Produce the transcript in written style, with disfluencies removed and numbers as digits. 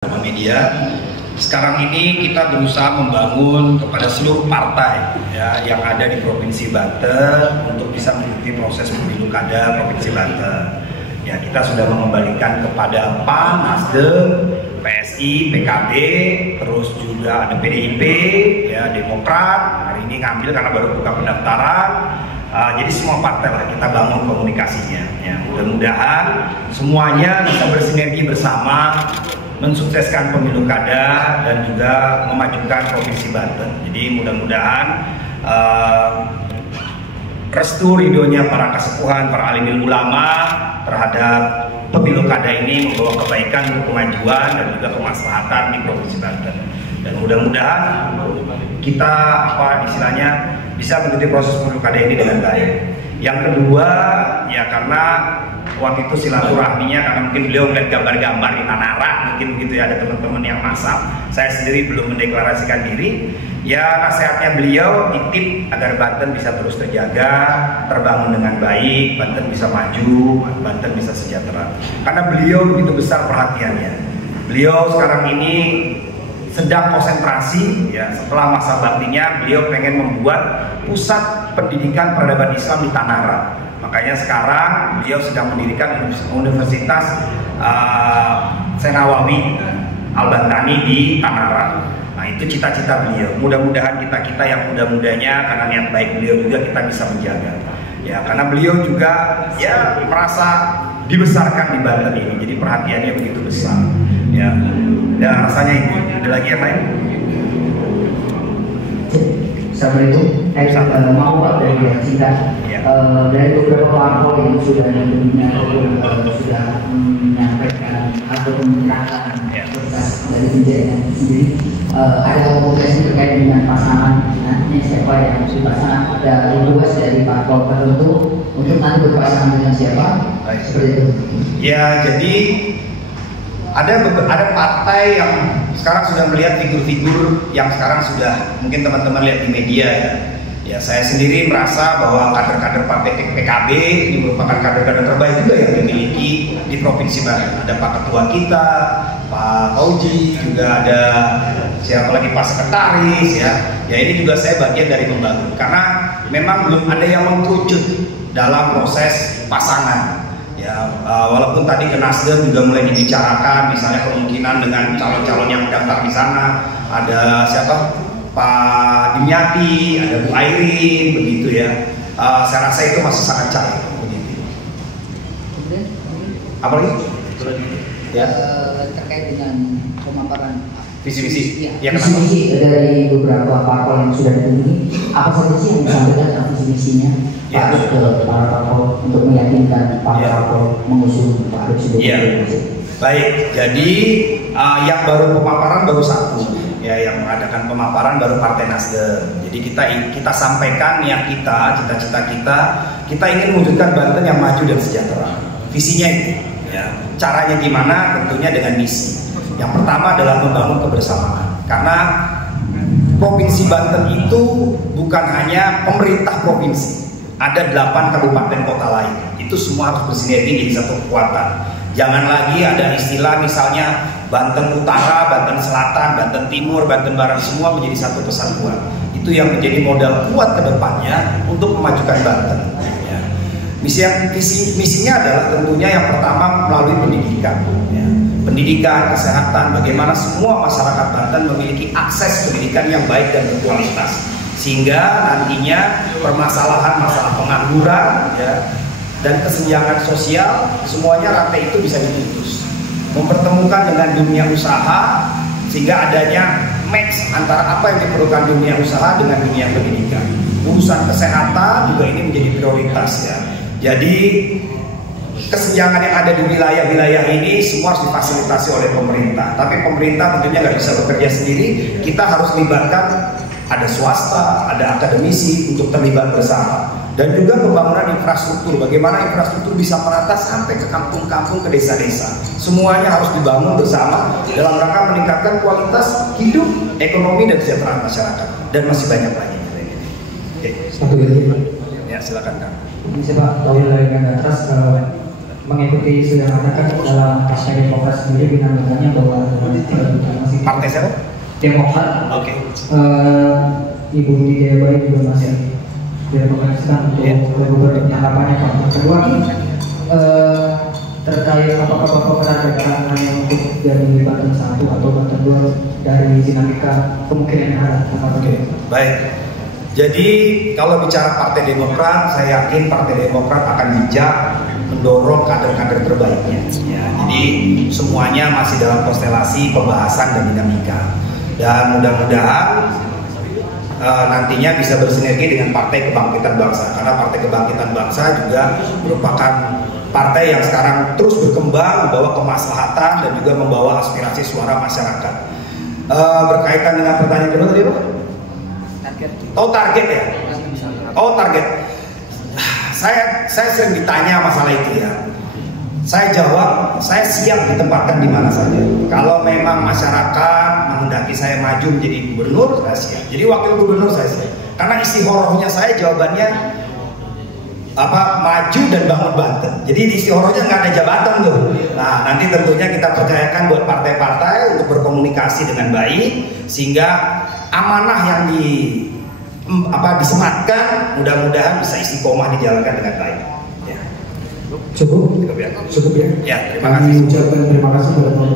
Media. Sekarang ini kita berusaha membangun kepada seluruh partai ya, yang ada di Provinsi Banten untuk bisa mengikuti proses pemilu kada Provinsi Banten. Ya, kita sudah mengembalikan kepada PAN, Nasdem, PSI, PKB, terus juga ada PDIP, ya, Demokrat. Hari ini ngambil karena baru buka pendaftaran. Jadi semua partai lah kita bangun komunikasinya. Ya, mudah-mudahan semuanya bisa bersinergi bersama mensukseskan pemilu kada dan juga memajukan Provinsi Banten. Jadi mudah-mudahan restu ridhonya para kesepuhan, para alim ulama terhadap pemilu kada ini membawa kebaikan untuk kemajuan dan juga kemaslahatan di Provinsi Banten. Dan mudah-mudahan kita istilahnya bisa mengikuti proses pemilu kada ini dengan baik. Yang kedua, ya karena waktu itu silaturahminya karena mungkin beliau melihat gambar-gambar di Tanara, mungkin begitu ya, ada teman-teman yang masak. Saya sendiri belum mendeklarasikan diri. Ya, nasihatnya beliau titip agar Banten bisa terus terjaga, terbangun dengan baik, Banten bisa maju, Banten bisa sejahtera. Karena beliau begitu besar perhatiannya. Beliau sekarang ini sedang konsentrasi ya, setelah masa baktinya beliau pengen membuat pusat pendidikan peradaban Islam di Tanara. Makanya sekarang beliau sedang mendirikan Universitas Senawawi Al-Bantani di Tanara. Nah, itu cita-cita beliau. Mudah-mudahan kita yang muda-mudanya karena niat baik beliau juga kita bisa menjaga. Ya, karena beliau juga ya merasa dibesarkan di Banten ini. Jadi perhatiannya begitu besar. Ya. Dan rasanya itu. Ada lagi yang lain? Assalamualaikum. Mau Pak dari Cinta. Dari beberapa parpol yang sudah sudah menyampaikan atau menyerahkan berkas dari Pinjaian sendiri, ada komunikasi terkait dengan pasangan nantinya siapa yang dipasang, ada tugas dari parpol tertentu untuk nanti berpasangan dengan siapa, seperti itu. Ya, jadi ada partai yang sekarang sudah melihat figur-figur yang sekarang sudah mungkin teman-teman lihat di media ya. Ya, saya sendiri merasa bahwa kader-kader partai PKB ini merupakan kader-kader terbaik juga yang dimiliki di Provinsi Banten. Ada Pak Ketua kita, Pak Fauji, juga ada siapa lagi Pak Sekretaris ya. Ya, ini juga saya bagian dari membangun karena memang belum ada yang mengkerucut dalam proses pasangan. Ya, walaupun tadi ke Nasdem juga mulai dibicarakan, misalnya kemungkinan dengan calon-calon yang daftar di sana, ada siapa? Pak Dimyati, ada Bu Airin, begitu ya. Saya rasa itu masih sangat cair, begitu. Apa lagi? Ya, terkait dengan pemaparan visi-visi. Ya, visi-visi dari beberapa parpol yang sudah ditunjuk, apa saja sih yang disampaikan visi-visinya Pak ke para parpol untuk meyakinkan para parpol mengusung Pak Arief sebagai Baik, jadi yang baru pemaparan baru satu, ya, yang mengadakan pemaparan baru Partai Nasdem. Jadi kita sampaikan niat kita, cita-cita kita ingin mewujudkan Banten yang maju dan sejahtera. Visinya itu, ya. Caranya gimana? Tentunya dengan misi. Yang pertama adalah membangun kebersamaan. Karena Provinsi Banten itu bukan hanya pemerintah provinsi, ada 8 kabupaten kota lain. Itu semua harus bersinergi jadi satu kekuatan. Jangan lagi ada istilah misalnya Banten Utara, Banten Selatan, Banten Timur, Banten Barat, semua menjadi satu kesatuan. Itu yang menjadi modal kuat ke depannya untuk memajukan Banten. Ya. Misinya adalah tentunya yang pertama melalui pendidikan. Ya. Pendidikan, kesehatan, bagaimana semua masyarakat Banten memiliki akses pendidikan yang baik dan berkualitas. Sehingga nantinya permasalahan masalah pengangguran ya, dan kesenjangan sosial semuanya rantai itu bisa diputus, mempertemukan dengan dunia usaha sehingga adanya match antara apa yang diperlukan dunia usaha dengan dunia pendidikan. Urusan kesehatan juga ini menjadi prioritas ya. Jadi kesenjangan yang ada di wilayah-wilayah ini semua harus difasilitasi oleh pemerintah. Tapi pemerintah tentunya nggak bisa bekerja sendiri. Kita harus libatkan ada swasta, ada akademisi untuk terlibat bersama. Dan juga pembangunan infrastruktur, bagaimana infrastruktur bisa merata sampai ke kampung-kampung, ke desa-desa. Semuanya harus dibangun bersama dalam rangka meningkatkan kualitas hidup, ekonomi, dan kesejahteraan masyarakat. Dan masih banyak lagi. Satu lagi, Pak. Ya, silakan Kang. Ini Pak, tahu dari atas mengikuti isu yang ada kan dalam Partai Demokrat sendiri dinamakannya bahwa masih Partai siapa? Demokrat. Oke. Ibu Tidia Bayi juga masih direkomendasikan untuk bergubernur harapannya Pak. Kedua, terkait apakah Bapak pernah rencana untuk jadi Banten 1 atau Banten 2 dari dinamika kemungkinan yang ada? Baik. Jadi kalau bicara Partai Demokrat, saya yakin Partai Demokrat akan bijak mendorong kader-kader terbaiknya. Ya, jadi semuanya masih dalam konstelasi pembahasan dan dinamika. Dan mudah-mudahan nantinya bisa bersinergi dengan Partai Kebangkitan Bangsa, karena Partai Kebangkitan Bangsa juga merupakan partai yang sekarang terus berkembang, membawa kemaslahatan dan juga membawa aspirasi suara masyarakat. Berkaitan dengan pertanyaan kedua tadi, Pak? Target. Oh, target ya? Oh, target. Saya sering ditanya masalah itu ya. Saya jawab, saya siap ditempatkan di mana saja. Kalau memang masyarakat menghendaki saya maju menjadi gubernur, saya siap. Jadi wakil gubernur saya siap. Karena istihorohnya saya jawabannya maju dan bangun Banten. Jadi di istihorohnya nggak ada jabatan tuh. Nah, nanti tentunya kita percayakan buat partai-partai untuk berkomunikasi dengan baik sehingga amanah yang disematkan mudah-mudahan bisa istiqomah dijalankan dengan baik. Cukup ya. Ya, terima kasih. Terima kasih kepada